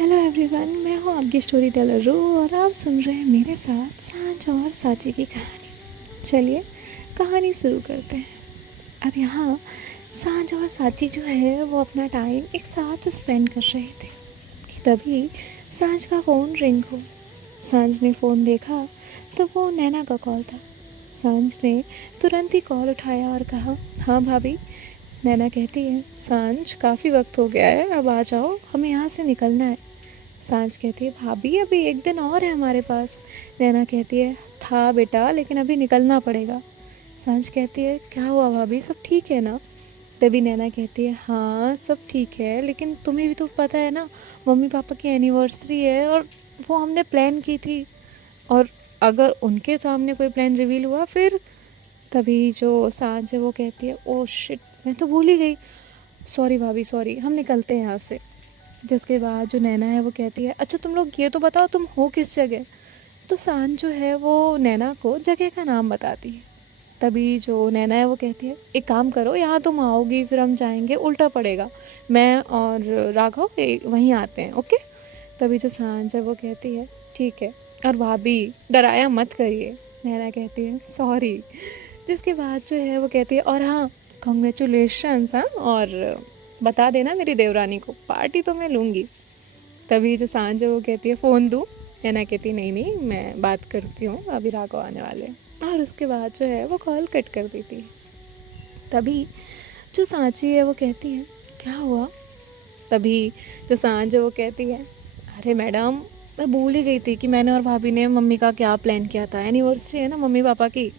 Hello everyone, मैं हूँ आपकी स्टोरी टेलर रू और आप सुन रहे हैं मेरे साथ सांच और साची की कहानी। चलिए कहानी शुरू करते हैं। अब यहाँ सांच और साची जो है वो अपना टाइम एक साथ स्पेंड कर रहे थे कि तभी सांच का फ़ोन रिंग हो। सांच ने फ़ोन देखा तो वो नैना का कॉल था। सांच ने तुरंत ही कॉल उठाया और कहा, हाँ भाभी। नैना कहती है, सांच काफ़ी वक्त हो गया है, अब आ जाओ, हमें यहाँ से निकलना है। सांच कहती है, भाभी अभी एक दिन और है हमारे पास। नैना कहती है, था बेटा, लेकिन अभी निकलना पड़ेगा। सांच कहती है, क्या हुआ भाभी, सब ठीक है ना? तभी नैना कहती है, हाँ सब ठीक है, लेकिन तुम्हें भी तो पता है ना, मम्मी पापा की एनिवर्सरी है और वो हमने प्लान की थी, और अगर उनके सामने कोई प्लान रिवील हुआ फिर। तभी जो सांच है वो कहती है, ओह शिट, मैं तो भूल ही गई, सॉरी भाभी सॉरी, हम निकलते हैं यहाँ से। जिसके बाद जो नैना है वो कहती है, अच्छा तुम लोग ये तो बताओ तुम हो किस जगह। तो सांच जो है वो नैना को जगह का नाम बताती है। तभी जो नैना है वो कहती है, एक काम करो, यहाँ तुम आओगी फिर हम जाएंगे, उल्टा पड़ेगा, मैं और राघव वहीं आते हैं, ओके। तभी जो सांच है वो कहती है, ठीक है, और भाभी डराया मत करिए। नैना कहती है, सॉरी। जिसके बाद जो है वो कहती है, और हाँ, कॉन्ग्रेचुलेशंस, हाँ, और बता देना मेरी देवरानी को, पार्टी तो मैं लूँगी। तभी जो सांझ है वो कहती है, फ़ोन दूँ? नैना कहती, नहीं नहीं, मैं बात करती हूँ, अभी राघव आने वाले हैं। और उसके बाद जो है वो कॉल कट कर देती है। तभी जो सांची है वो कहती है, क्या हुआ? तभी जो सांझ है वो कहती है, अरे मैडम, मैं भूल ही गई थी कि मैंने और भाभी ने मम्मी का क्या प्लान किया था, एनिवर्सरी है ना मम्मी पापा की,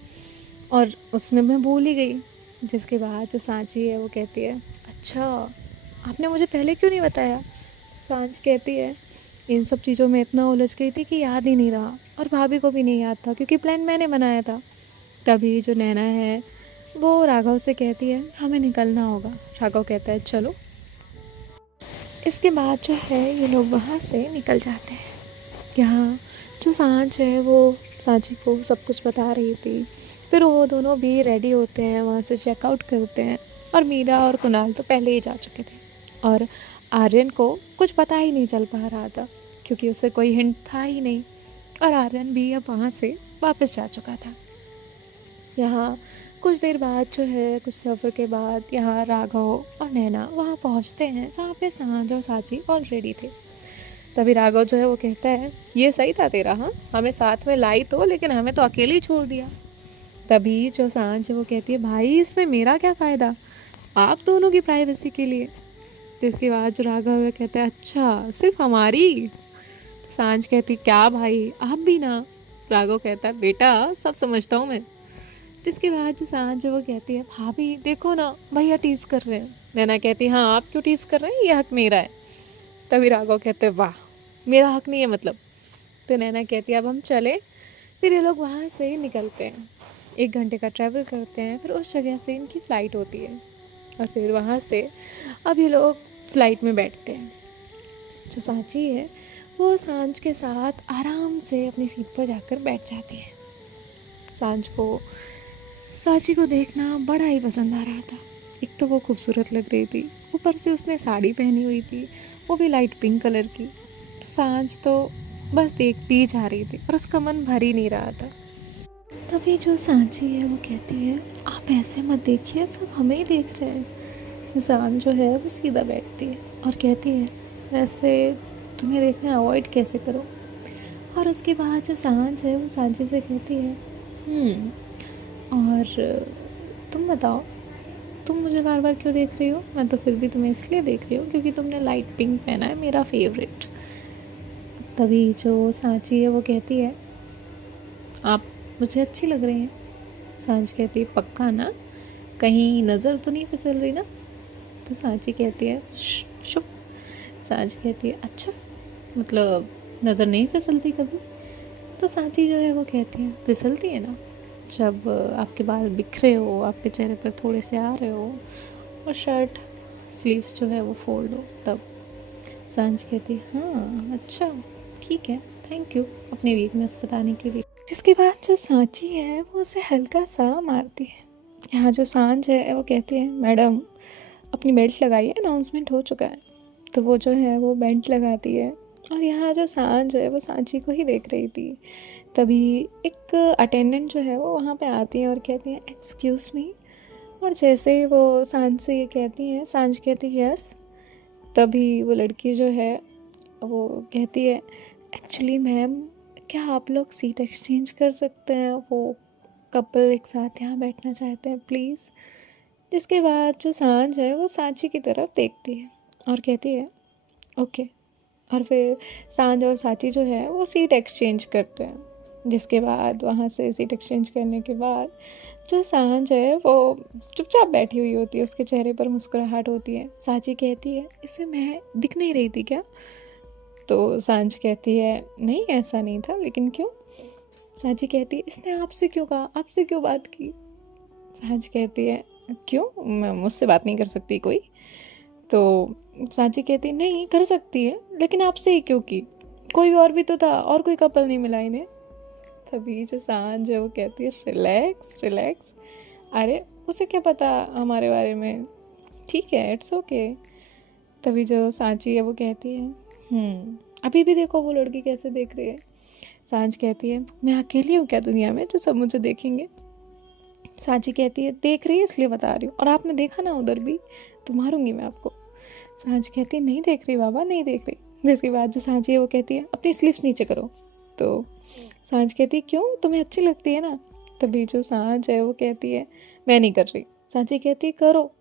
और उसमें मैं भूल ही गई। जिसके बाद जो सांची है वो कहती है, अच्छा, आपने मुझे पहले क्यों नहीं बताया? सांच कहती है, इन सब चीज़ों में इतना उलझ गई थी कि याद ही नहीं रहा, और भाभी को भी नहीं याद था क्योंकि प्लान मैंने बनाया था। तभी जो नैना है वो राघव से कहती है, हमें निकलना होगा। राघव कहता है, चलो। इसके बाद जो है ये लोग वहाँ से निकल जाते हैं। यहाँ जो सांच है वो सांची को सब कुछ बता रही थी। फिर वो दोनों भी रेडी होते हैं, वहाँ से चेकआउट करते हैं। और मीरा और कुणाल तो पहले ही जा चुके थे, और आर्यन को कुछ पता ही नहीं चल पा रहा था क्योंकि उसे कोई हिंट था ही नहीं, और आर्यन भी अब वहाँ से वापस जा चुका था। यहाँ कुछ देर बाद जो है, कुछ सफ़र के बाद, यहाँ राघव और नैना वहाँ पहुँचते हैं जहाँ पे सांझ और साची ऑलरेडी थे। तभी राघव जो है वो कहता है, ये सही था तेरा, हाँ, हमें साथ में लाई तो, लेकिन हमें तो अकेले ही छोड़ दिया। तभी जो सांझ है वो कहती है, भाई इसमें मेरा क्या फ़ायदा, आप दोनों की प्राइवेसी के लिए। जिसके बाद जो राघव है कहता है, अच्छा सिर्फ हमारी? तो सांझ कहती, क्या भाई आप भी ना? राघव कहता है, बेटा सब समझता हूँ मैं। जिसके बाद जो सांझ है वो कहती है, भाभी देखो ना, भैया टीज़ कर रहे हैं। नैना कहती है, हाँ आप क्यों टीज़ कर रहे हैं, ये हक मेरा है। तभी राघव कहते हैं, वाह, मेरा हक नहीं है मतलब? तो नैना कहती है, अब हम चले। फिर ये लोग वहाँ से निकलते हैं, 1 घंटे का ट्रैवल करते हैं, फिर उस जगह से इनकी फ़्लाइट होती है, और फिर वहाँ से अब ये लोग फ़्लाइट में बैठते हैं। जो सांची है वो सांझ के साथ आराम से अपनी सीट पर जाकर बैठ जाती है। सांझ को सांची को देखना बड़ा ही पसंद आ रहा था। एक तो वो खूबसूरत लग रही थी, ऊपर से उसने साड़ी पहनी हुई थी, वो भी लाइट पिंक कलर की। तो सांझ तो बस देखती जा रही थी और उसका मन भर ही नहीं रहा था। तभी जो सांची है वो कहती है, आप ऐसे मत देखिए, सब हमें ही देख रहे हैं। सांझ जो है वो सीधा बैठती है और कहती है, ऐसे तुम्हें देखना अवॉइड कैसे करो। और उसके बाद जो सांझ है वो सांची से कहती है, और तुम बताओ, तुम मुझे बार बार क्यों देख रही हो? मैं तो फिर भी तुम्हें इसलिए देख रही हूँ क्योंकि तुमने लाइट पिंक पहना है, मेरा फेवरेट। तभी जो सांची है वो कहती है, आप मुझे अच्छी लग रही हैं। सांच कहती है, पक्का ना, कहीं नज़र तो नहीं फिसल रही ना? तो सांची कहती है, शुभ। सांच कहती है, अच्छा, मतलब नज़र नहीं फिसलती कभी? तो सांची जो है वो कहती है, फिसलती है ना, जब आपके बाल बिखरे हो, आपके चेहरे पर थोड़े से आ रहे हो, और शर्ट स्लीव्स जो है वो फोल्ड हो, तब। सांझ कहती है, हाँ अच्छा, ठीक है, थैंक यू अपनी वीकनेस बताने के लिए। जिसके बाद जो सांची है वो उसे हल्का सा मारती है। यहाँ जो सांझ है वो कहती है, मैडम अपनी बेल्ट लगाइए, अनाउंसमेंट हो चुका है। तो वो जो है वो बेल्ट लगाती है और यहाँ जो सांझ है वो सांची को ही देख रही थी। तभी एक अटेंडेंट जो है वो वहाँ पे आती है और कहती है एक्सक्यूज़ मी। और जैसे ही वो सांझ से ये कहती है, सांझ कहती है यस। तभी वो लड़की जो है वो कहती है एक्चुअली मैम, क्या आप लोग सीट एक्सचेंज कर सकते हैं, वो कपल एक साथ यहाँ बैठना चाहते हैं प्लीज़। जिसके बाद जो सांझ है वो सांची की तरफ देखती है और कहती है ओके। और फिर सांझ और सांची जो है वो सीट एक्सचेंज करते हैं। जिसके बाद वहाँ से सीट एक्सचेंज करने के बाद जो सांझ है वो चुपचाप बैठी हुई होती है, उसके चेहरे पर मुस्कुराहट होती है। सांची कहती है इससे मैं दिख नहीं रही थी क्या? तो सांझ कहती है नहीं ऐसा नहीं था, लेकिन क्यों? सांची कहती है इसने आपसे क्यों कहा, आपसे क्यों बात की? सांझ कहती है क्यों, मैं मुझसे बात नहीं कर सकती कोई? तो सांची कहती है नहीं कर सकती है, लेकिन आपसे ही क्यों की? कोई और भी तो था, और कोई कपल नहीं मिला इन्हें। तभी जो सांझ है वो कहती है रिलैक्स रिलैक्स, अरे उसे क्या पता हमारे बारे में, ठीक है इट्स ओके। तभी जो सांची है वो कहती है अभी भी देखो वो लड़की कैसे देख रही है। सांझ कहती है मैं अकेली हूँ क्या दुनिया में जो सब मुझे देखेंगे? सांची कहती है देख रही है इसलिए बता रही हूँ, और आपने देखा ना उधर भी, तो मारूंगी मैं आपको। सांझ कहती है नहीं देख रही बाबा, नहीं देख रही। जिसके बाद जो सांची है वो कहती है अपनी स्लीव्स नीचे करो। तो सांझ कहती है क्यों, तुम्हें अच्छी लगती है ना? तभी जो सांझ है वो कहती है मैं नहीं कर रही। सांची कहती है करो।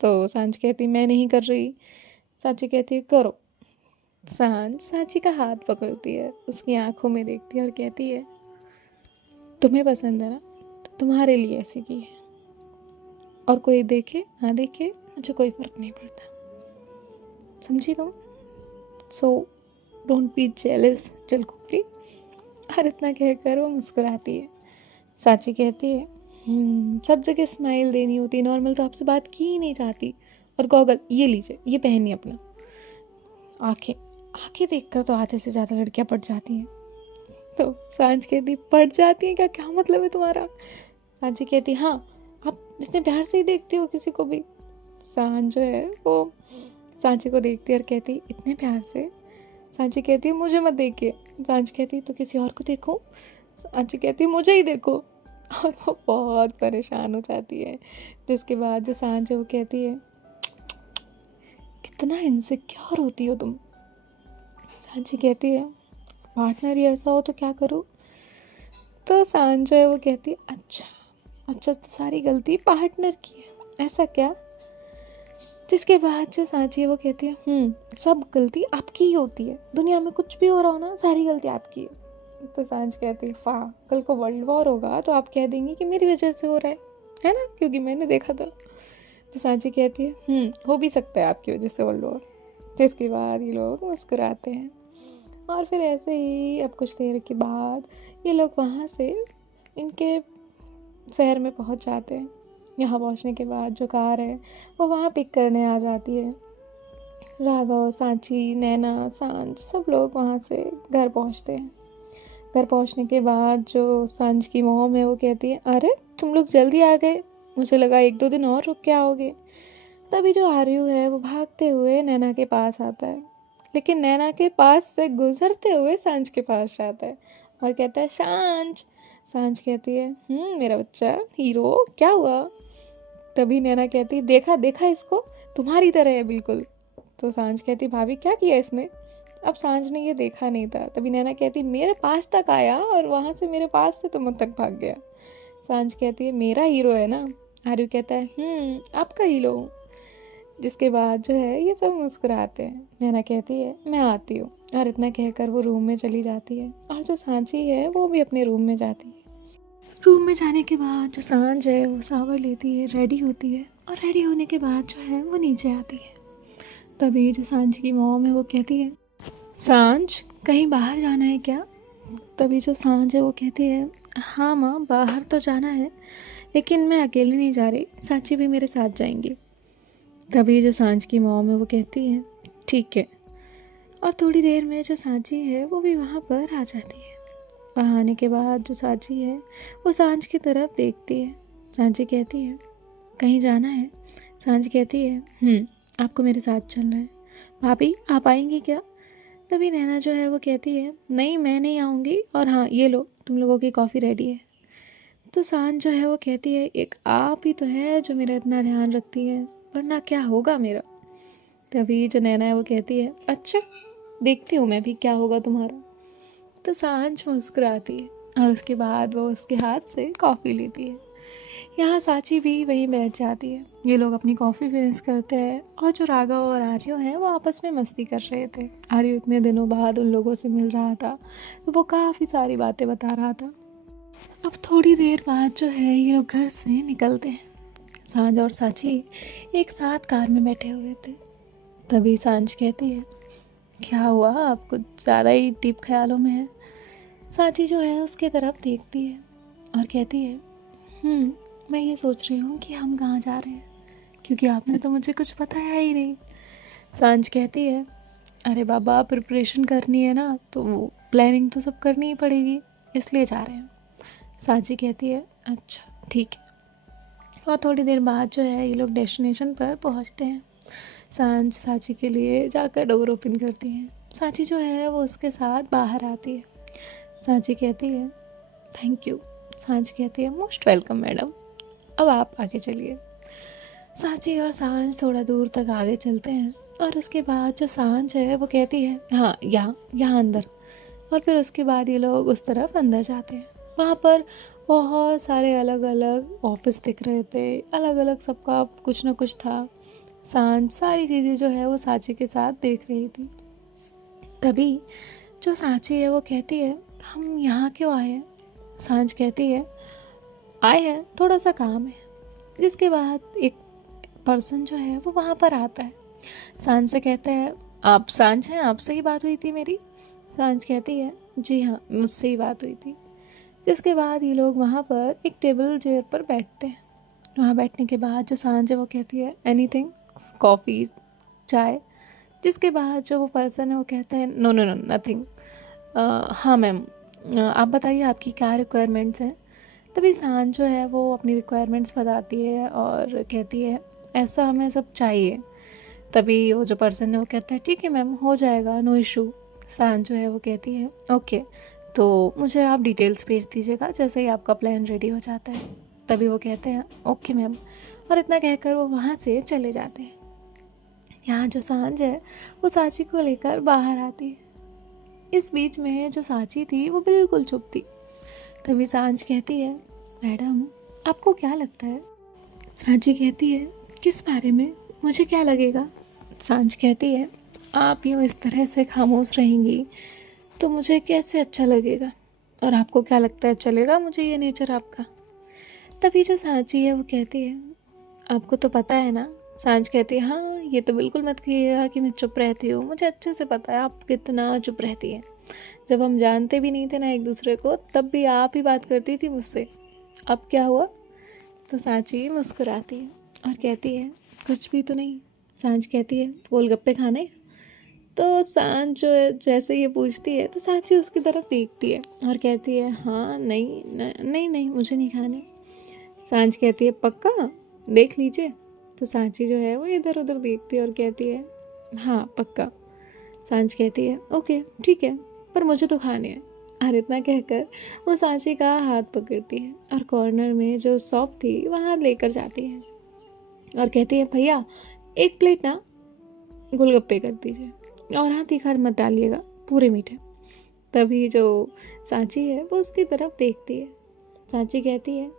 तो सांझ कहती है मैं नहीं कर रही। सांची कहती है करो। सांझ सांची का हाथ पकड़ती है, उसकी आंखों में देखती है और कहती है तुम्हें पसंद है ना, तो तुम्हारे लिए ऐसी की है, और कोई देखे ना देखे मुझे कोई फर्क नहीं पड़ता, समझी तुम? सो डोंट बी जेलस जलकुकड़ी। और इतना कहकर वो मुस्कुराती है। सांची कहती है सब जगह स्माइल देनी होती है, नॉर्मल तो आपसे बात की ही नहीं चाहती। और गॉगल ये लीजिए, ये पहनिए अपना। आंखें आंखें देखकर तो आधे से ज़्यादा लड़कियां पट जाती हैं। तो सांझ कहती पट जाती हैं क्या, क्या मतलब है तुम्हारा? सांची कहती हाँ, आप इतने प्यार से ही देखती हो किसी को भी। सांझ जो है वो सांची को देखती है और कहती इतने प्यार से? सांची कहती है मुझे मत देखिए। सांझ कहती तो किसी और को देखो। सांची कहती है मुझे ही देखो। और वो बहुत परेशान हो जाती है। जिसके बाद जो सांझ है वो कहती है कितना इनसिक्योर होती हो तुम। सांची कहती है पार्टनर ही ऐसा हो तो क्या करूँ? तो सांझ है वो कहती है अच्छा अच्छा, तो सारी गलती पार्टनर की है, ऐसा क्या? जिसके बाद जो सांची है वो कहती है सब गलती आपकी ही होती है, दुनिया में कुछ भी हो रहा हो ना सारी गलती आपकी है। तो सांझ कहती है वाह, कल को वर्ल्ड वॉर होगा तो आप कह देंगी कि मेरी वजह से हो रहा है ना, क्योंकि मैंने देखा था। तो सांची कहती है हो भी सकता है आपकी वजह से वर्ल्ड वॉर। जिसके बाद ये लोग मुस्कुराते हैं। और फिर ऐसे ही अब कुछ देर के बाद ये लोग वहाँ से इनके शहर में पहुँच जाते हैं। यहाँ पहुँचने के बाद जो कार है वो वहाँ पिक करने आ जाती है। राघव, सांची, नैना, सांझ सब लोग वहाँ से घर पहुँचते हैं। घर पहुँचने के बाद जो सांझ की मॉम है वो कहती है अरे तुम लोग जल्दी आ गए, मुझे लगा 1-2 दिन और रुक के आओगे। तभी जो आर्यू है वो भागते हुए नैना के पास आता है, लेकिन नैना के पास से गुजरते हुए सांझ के पास जाता है और कहता है सांझ। सांझ कहती है मेरा बच्चा हीरो, क्या हुआ? तभी नैना कहती देखा देखा इसको, तुम्हारी तरह है बिल्कुल। तो सांझ कहती भाभी क्या किया इसने? अब सांझ ने ये देखा नहीं था। तभी नैना कहती मेरे पास तक आया और वहाँ से मेरे पास से तुम तक भाग गया। सांझ कहती है मेरा हीरो है ना। आर्यू कहता है आपका हीरो हूँ। जिसके बाद जो है ये सब मुस्कुराते हैं। नैना कहती है मैं आती हूँ, और इतना कहकर वो रूम में चली जाती है। और जो सांची है वो भी अपने रूम में जाती है। रूम में जाने के बाद जो सांझ है वो शावर लेती है, रेडी होती है, और रेडी होने के बाद जो है वो नीचे आती है। तभी जो सांझ की मॉम है वो कहती है सांझ कहीं बाहर जाना है क्या? तभी जो सांझ है वो कहती है हाँ माँ, बाहर तो जाना है, लेकिन मैं अकेले नहीं जा रही, सांची भी मेरे साथ जाएंगी। तभी जो सांझ की मॉम है वो कहती है ठीक है। और थोड़ी देर में जो सांची है वो भी वहाँ पर आ जाती है। वहाँ आने के बाद जो सांची है वो सांझ की तरफ देखती है। सांची कहती है कहीं जाना है? सांझ कहती है आपको मेरे साथ चलना है। भाभी आप आएंगी क्या? तभी नैना जो है वो कहती है नहीं मैं नहीं आऊँगी, और हाँ ये लो तुम लोगों की कॉफ़ी रेडी है। तो सांझ जो है वो कहती है एक आप ही तो है जो मेरा इतना ध्यान रखती है, वरना क्या होगा मेरा। तभी जो नैना है वो कहती है अच्छा देखती हूँ मैं भी क्या होगा तुम्हारा। तो सांझ मुस्कुराती है और उसके बाद वो उसके हाथ से कॉफ़ी लेती है। यहाँ साची भी वहीं बैठ जाती है। ये लोग अपनी कॉफ़ी फिनिश करते हैं और जो राघव और आर्यो हैं वो आपस में मस्ती कर रहे थे। आर्यो इतने दिनों बाद उन लोगों से मिल रहा था तो वो काफ़ी सारी बातें बता रहा था। अब थोड़ी देर बाद जो है ये लोग घर से निकलते हैं। सांझ और साची एक साथ कार में बैठे हुए थे। तभी सांझ कहती है क्या हुआ, आप कुछ ज़्यादा ही डीप ख्यालों में है। साची जो है उसके तरफ देखती है और कहती है मैं ये सोच रही हूँ कि हम कहाँ जा रहे हैं, क्योंकि आपने तो मुझे कुछ बताया ही नहीं। सांझ कहती है अरे बाबा प्रिपरेशन करनी है ना, तो वो प्लानिंग तो सब करनी ही पड़ेगी, इसलिए जा रहे हैं। साची कहती है अच्छा ठीक है। और थोड़ी देर बाद जो है ये लोग डेस्टिनेशन पर पहुँचते हैं। सांझ साची के लिए जाकर डोर ओपन करती हैं। साची जो है वो उसके साथ बाहर आती है। साची कहती है थैंक यू। सांझ कहती है मोस्ट वेलकम मैडम, अब आप आगे चलिए। साची और सांझ थोड़ा दूर तक आगे चलते हैं और उसके बाद जो सांझ है वो कहती है हाँ यहाँ यहाँ अंदर। और फिर उसके बाद ये लोग उस तरफ अंदर जाते हैं। वहाँ पर बहुत सारे अलग अलग ऑफिस दिख रहे थे, अलग अलग सबका कुछ ना कुछ था। सांझ सारी चीज़ें जो है वो साची के साथ देख रही थी। तभी जो साची है वो कहती है हम यहाँ क्यों आए हैं। सांझ कहती है आए हैं थोड़ा सा काम है। जिसके बाद एक पर्सन जो है वो वहाँ पर आता है। सांझ से कहते हैं आप सांझ हैं, आपसे ही बात हुई थी मेरी। सांझ कहती है जी हाँ मुझसे ही बात हुई थी। जिसके बाद ये लोग वहाँ पर एक टेबल चेयर पर बैठते हैं। वहाँ बैठने के बाद जो सांझ है वो कहती है एनीथिंग, कॉफ़ी चाय। जिसके बाद जो वो पर्सन है वो कहता है नो नो नो नथिंग। हाँ मैम, आप बताइए आपकी क्या रिक्वायरमेंट्स हैं। तभी सांझ जो है वो अपनी रिक्वायरमेंट्स बताती है और कहती है ऐसा हमें सब चाहिए। तभी वो जो पर्सन है वो कहता है ठीक है मैम हो जाएगा नो इशू। सांझ जो है वो कहती है ओके, तो मुझे आप डिटेल्स भेज दीजिएगा जैसे ही आपका प्लान रेडी हो जाता है। तभी वो कहते हैं ओके मैम, और इतना कहकर वो वहाँ से चले जाते हैं। यहाँ जो सांझ है वो साची को लेकर बाहर आती है। इस बीच में जो साची थी वो बिल्कुल चुप थी। तभी सांझ कहती है मैडम आपको क्या लगता है। साची कहती है किस बारे में, मुझे क्या लगेगा। सांझ कहती है आप यूँ इस तरह से खामोश रहेंगी तो मुझे कैसे अच्छा लगेगा, और आपको क्या लगता है चलेगा मुझे ये नेचर आपका। तभी जो सांची है वो कहती है आपको तो पता है ना। सांझ कहती है हाँ ये तो बिल्कुल मत कहिएगा कि मैं चुप रहती हूँ, मुझे अच्छे से पता है आप कितना चुप रहती हैं। जब हम जानते भी नहीं थे ना एक दूसरे को तब भी आप ही बात करती थी मुझसे, अब क्या हुआ। तो सांची मुस्कुराती है और कहती है कुछ भी तो नहीं। सांझ कहती है गोलगप्पे खाने। तो सांझ जो है जैसे ये पूछती है तो सांची उसकी तरफ देखती है और कहती है हाँ नहीं नहीं नहीं मुझे नहीं खाने। सांझ कहती है पक्का, देख लीजिए। तो सांची जो है वो इधर उधर देखती है और कहती है हाँ पक्का। सांझ कहती है ओके ठीक है, पर मुझे तो खाने हैं। और इतना कहकर वो सांची का हाथ पकड़ती है और कॉर्नर में जो शॉप थी वहाँ लेकर जाती है और कहती है भैया एक प्लेट ना गोलगप्पे कर दीजिए, और हाँ तीखा मत डालिएगा, पूरे मीठे। तभी जो सांची है वो उसकी तरफ देखती है। सांची कहती है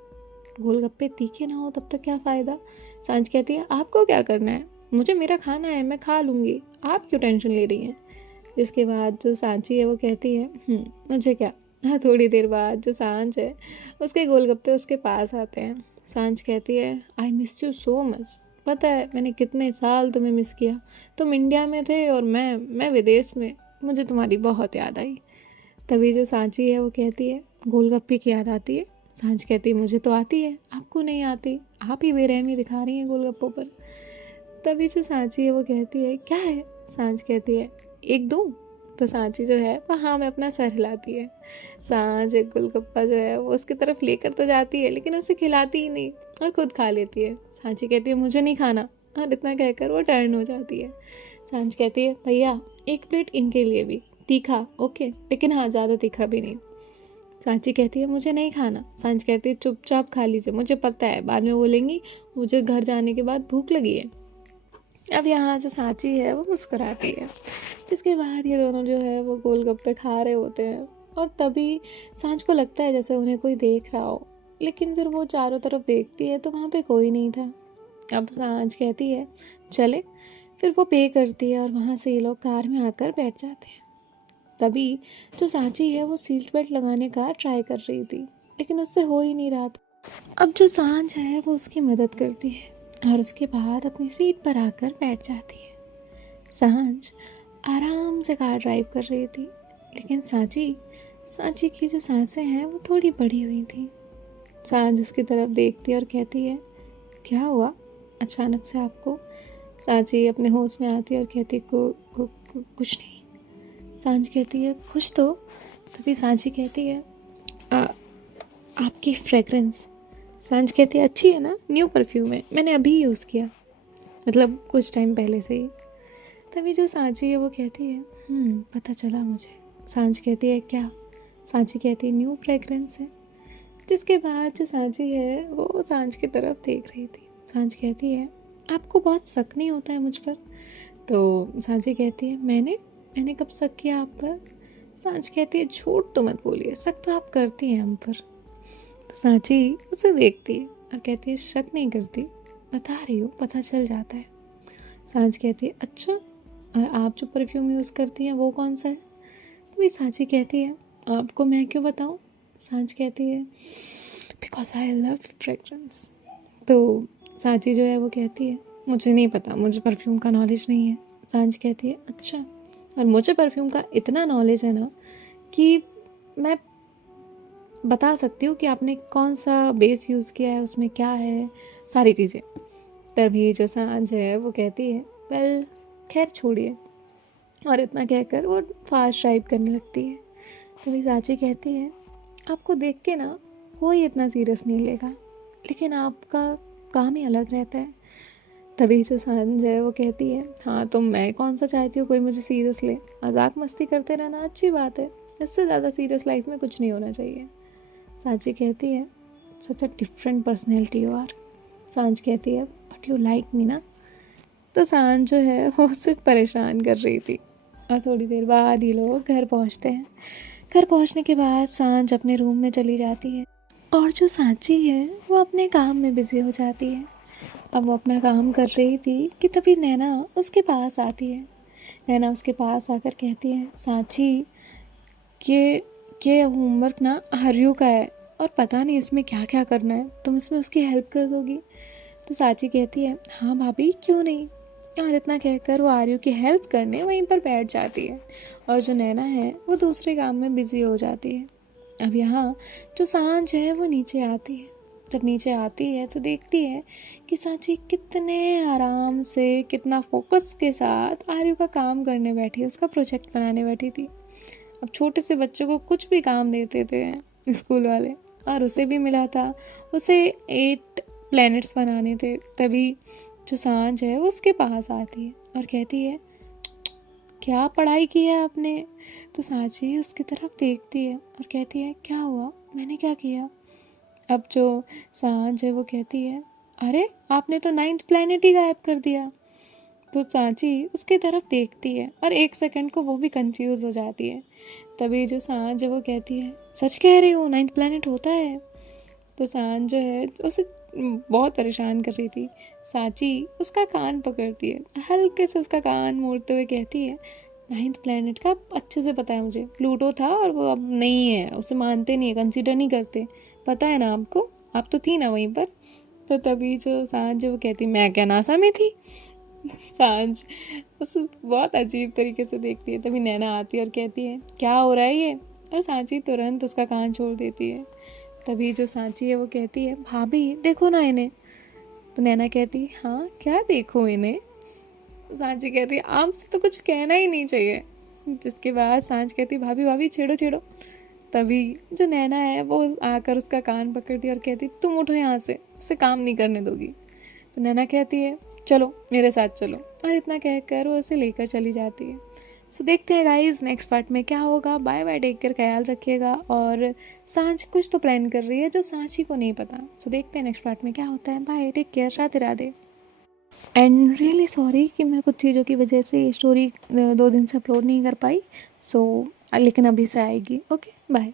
गोलगप्पे तीखे ना हो तब तक क्या फ़ायदा। सांझ कहती है आपको क्या करना है, मुझे मेरा खाना है मैं खा लूँगी, आप क्यों टेंशन ले रही हैं। जिसके बाद जो सांची है वो कहती है मुझे क्या। हाँ थोड़ी देर बाद जो सांझ है उसके गोलगप्पे उसके पास आते हैं। सांझ कहती है I miss you so much, पता है मैंने कितने साल तुम्हें मिस किया, तुम इंडिया में थे और मैं विदेश में, मुझे तुम्हारी बहुत याद आई। तभी जो सांची है वो कहती है गोलगप्पे की याद आती है। सांझ कहती है मुझे तो आती है, आपको नहीं आती, आप ही बेरहमी दिखा रही हैं गोलगप्पों पर। तभी जो सांची है वो कहती है क्या है। सांझ कहती है एक दूँ। तो सांची जो है वो हाँ में अपना सर हिलाती है। सांझ एक गोलगप्पा जो है वो उसकी तरफ लेकर तो जाती है लेकिन उसे खिलाती ही नहीं और खुद खा लेती है। सांची कहती है मुझे नहीं खाना, और इतना कहकर वो टर्न हो जाती है। सांझ कहती है भैया 1 प्लेट इनके लिए भी, तीखा ओके, लेकिन हाँ ज़्यादा तीखा भी नहीं। सांची कहती है मुझे नहीं खाना। सांझ कहती है चुपचाप खा लीजिए, मुझे पता है बाद में बोलेंगी मुझे घर जाने के बाद भूख लगी है। अब यहाँ जो सांची है वो मुस्कुराती है। जिसके बाद ये दोनों जो है वो गोलगप्पे खा रहे होते हैं और तभी सांझ को लगता है जैसे उन्हें कोई देख रहा हो, लेकिन फिर वो चारों तरफ देखती है तो वहाँ पे कोई नहीं था। अब सांझ कहती है चले, फिर वो पे करती है और वहाँ से ये लोग कार में आकर बैठ जाते हैं। तभी जो सांची है वो सीट बेल्ट लगाने का ट्राई कर रही थी, लेकिन उससे हो ही नहीं रहा था। अब जो सांझ है वो उसकी मदद करती है और उसके बाद अपनी सीट पर आकर बैठ जाती है। सांझ आराम से कार ड्राइव कर रही थी, लेकिन सांची की जो सांसें हैं वो थोड़ी बढ़ी हुई थी। सांझ उसकी तरफ देखती है और कहती है क्या हुआ अचानक से आपको? सांची अपने होश में आती है और कहती है कुछ नहीं। सांझ कहती है खुश तो? तभी सांची कहती है आपकी फ्रेगरेंस। सांझ कहती है अच्छी है ना, न्यू परफ्यूम है, मैंने अभी यूज़ किया, मतलब कुछ टाइम पहले से ही। तभी जो सांची है वो कहती है पता चला मुझे। सांझ कहती है क्या? सांची कहती है न्यू फ्रेगरेंस है। जिसके बाद जो सांची है वो सांझ की तरफ देख रही थी। सांझ कहती है आपको बहुत शक नहीं होता है मुझ पर? तो सांची कहती है मैंने कब शक किया आप पर? सांझ कहती है झूठ तो मत बोलिए, शक तो आप करती हैं हम पर। तो सांची उसे देखती है और कहती है शक नहीं करती, बता रही हूँ, पता चल जाता है। सांझ कहती है अच्छा, और आप जो परफ्यूम यूज़ करती हैं वो कौन सा है? तो भी सांची कहती है आपको मैं क्यों बताऊँ? सांझ कहती है बिकॉज आई लव फ्रेगरेंस। तो सांची जो है वो कहती है मुझे नहीं पता, मुझे परफ्यूम का नॉलेज नहीं है। सांझ कहती है अच्छा, और मुझे परफ्यूम का इतना नॉलेज है ना कि मैं बता सकती हूँ कि आपने कौन सा बेस यूज़ किया है, उसमें क्या है, सारी चीज़ें। तभी जो सांझ है वो कहती है वेल खैर छोड़िए, और इतना कहकर वो फास्ट ड्राइव करने लगती है। तभी सांची कहती है आपको देख के ना कोई इतना सीरियस नहीं लेगा, लेकिन आपका काम ही अलग रहता है। तभी जो सांझ है वो कहती है हाँ तो मैं कौन सा चाहती हूँ कोई मुझे सीरियस ले, मजाक मस्ती करते रहना अच्छी बात है, इससे ज़्यादा सीरियस लाइफ में कुछ नहीं होना चाहिए। सांची कहती है such a different personality you are. Sanjh कहती है बट यू लाइक मी ना। तो सांझ जो है वो उससे परेशान कर रही थी। और थोड़ी देर बाद ही लोग घर पहुँचते हैं। घर पहुँचने के बाद सांझ अपने रूम में चली जाती है और जो सांची है वो अपने काम में बिजी हो जाती है। अब वो अपना काम कर रही थी कि तभी नैना उसके पास आती है। नैना उसके पास आकर कहती है सांची ये होमवर्क ना आर्यू का है और पता नहीं इसमें क्या क्या करना है, तुम इसमें उसकी हेल्प कर दोगी? तो सांची कहती है हाँ भाभी क्यों नहीं। और इतना कहकर वो आर्यू की हेल्प करने वहीं पर बैठ जाती है और जो नैना है वो दूसरे काम में बिजी हो जाती है। अब यहाँ जो सांझ है वो नीचे आती है। जब नीचे आती है तो देखती है कि सांची कितने आराम से, कितना फोकस के साथ आर्यू का काम करने बैठी है, उसका प्रोजेक्ट बनाने बैठी थी। अब छोटे से बच्चों को कुछ भी काम देते थे स्कूल वाले, और उसे भी मिला था, उसे 8 प्लैनेट्स बनाने थे। तभी जो सांझ है वो उसके पास आती है और कहती है क्या पढ़ाई की है आपने? तो सांची उसकी तरफ देखती है और कहती है क्या हुआ, मैंने क्या किया? अब जो सांझ है वो कहती है अरे आपने तो 9th प्लैनेट ही गायब कर दिया। तो सांची उसकी तरफ देखती है और 1 सेकंड को वो भी कंफ्यूज हो जाती है। तभी जो सांझ है वो कहती है सच कह रही हूँ 9th प्लैनेट होता है। तो सांझ जो है उसे बहुत परेशान कर रही थी। सांची उसका कान पकड़ती है और हल्के से उसका कान मोड़ते हुए कहती है 9th प्लैनेट का अच्छे से पता है मुझे, प्लूटो था और वो अब नहीं है, उसे मानते नहीं है, कंसिडर नहीं करते, पता है ना आपको, आप तो थी ना वहीं पर। तो तभी जो सांझ वो कहती मैं क्या नासा में थी? सांझ उसे बहुत अजीब तरीके से देखती है। तभी नैना आती है और कहती है क्या हो रहा है ये, और सांची तुरंत उसका कान छोड़ देती है। तभी जो सांची है वो कहती है भाभी देखो ना इन्हें। तो नैना कहती हाँ क्या देखो इन्हें? सांची कहती है आपसे तो कुछ कहना ही नहीं चाहिए। जिसके बाद सांझ कहती भाभी भाभी छेड़ो छेड़ो। तभी जो नैना है वो आकर उसका कान पकड़ती और कहती तुम उठो यहाँ से, उससे काम नहीं करने दोगी। तो नैना कहती है चलो मेरे साथ चलो। और इतना कहकर वो उसे लेकर चली जाती है। सो देखते हैं गाइस नेक्स्ट पार्ट में क्या होगा। बाय बाय, टेक केयर, ख्याल रखिएगा। और सांच कुछ तो प्लान कर रही है जो सांची को नहीं पता। सो देखते हैं नेक्स्ट पार्ट में क्या होता है। Bye, take care, Radhe Radhe. And really sorry कि मैं कुछ चीज़ों की वजह से ये स्टोरी 2 दिन से अपलोड नहीं कर पाई। सो लेकिन अभी से आएगी। Okay, bye.